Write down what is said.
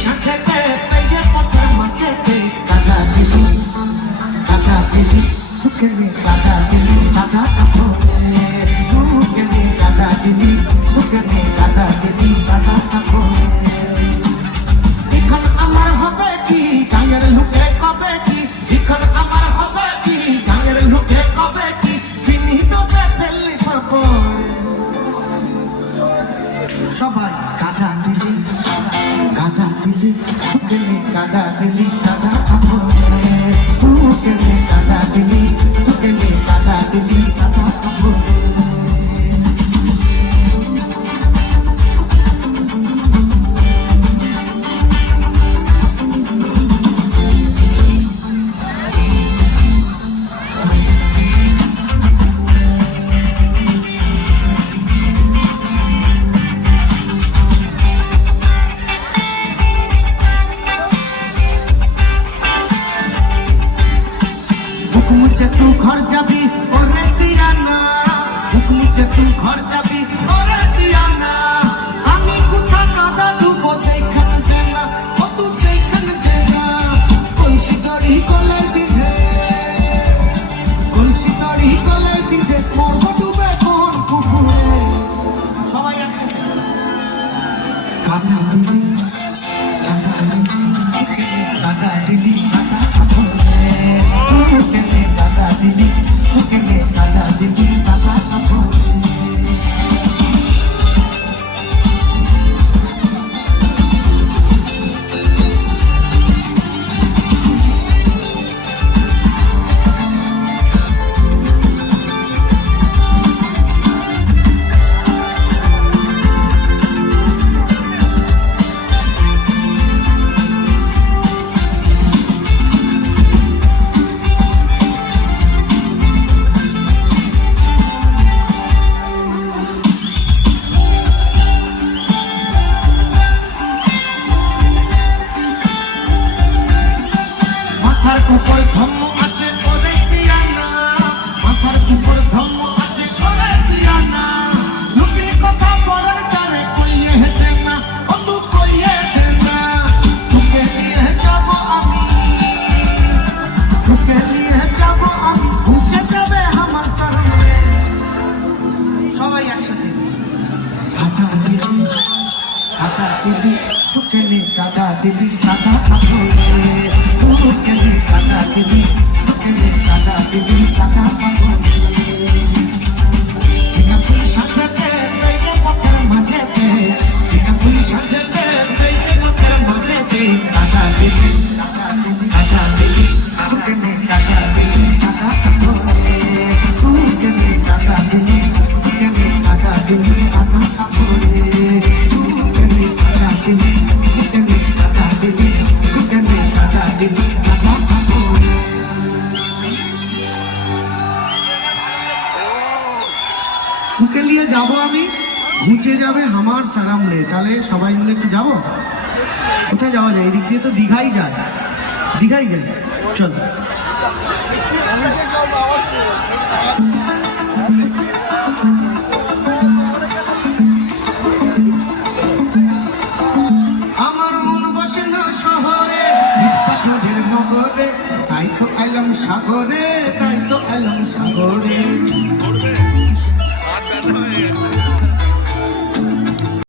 সাজেতে পেয়ে পথের মাঝেতে কাদা দিলি তোকে নে কাদা দিলি সাদা কাপড়ে তোকে নে কাদা দিলি তোকে নে কাদা দিলি সাদা কাপড়ে এখন আমার হবে কি গায়ের লুকে কবে কি এখন আমার হবে কি গায়ের লুকে কবে কি বিনি দোষে ফেললি পাপড় সবাই কাদা দিলি তোকে নে কাদা দিলি সাদা কাপড়ে তোকে নে কাদা দিলি তোকে নে কাদা দিলি সাদা কাপড়ে मुझे तू घर जाबी और सियाना मुझे तू घर जाबी और सियाना আমি কোথা কাদা দুব দেখন দেনা ও তু দেখন দেনা কলসি দড়ি কলে বিধে মরব ডুবে কোন পুকুরে সবাই একসাথে কাদা দিলি কাদা দিলি সাদা কাপড়ে তোকে নে কাদা দিলি তোকে নে কাদা দিলি সাদা কাপড়ে মাথার উপর ধম্ম আছে ওরে সিয়ানা মাথার উপর ধম্ম আছে ওরে সিয়ানা লুকির কথা বলার টারে কইয়ে হেতে না ও তু কইয়ে হেতে না তোকে নিয়ে যাব আমি বুঝে যাবে আমার সামনে সবাই একসাথে কাদা দিলি তোকে নে কাদা দিলি সাদা কাপড়ে তোকে নে কাদা দিলি সাদা কাপড়ে চিকা ফুল সাজাতে পেয়ে পথের মাঝেতে চিকা ফুল সাজাতে পেয়ে পথের মাঝেতে কাদা দিলি তোকে নে কাদা দিলি সাদা কাপড়ে তোকে নে কাদা দিলি সাদা কাপড়ে তোকে নিয়ে যাবো আমি ঘুচে যাবে আমার সারামনে তাহলে সবাই মিলে একটু যাবো কোথায় যাওয়া যায় এদিক দিয়ে তো দীঘাই যায় চল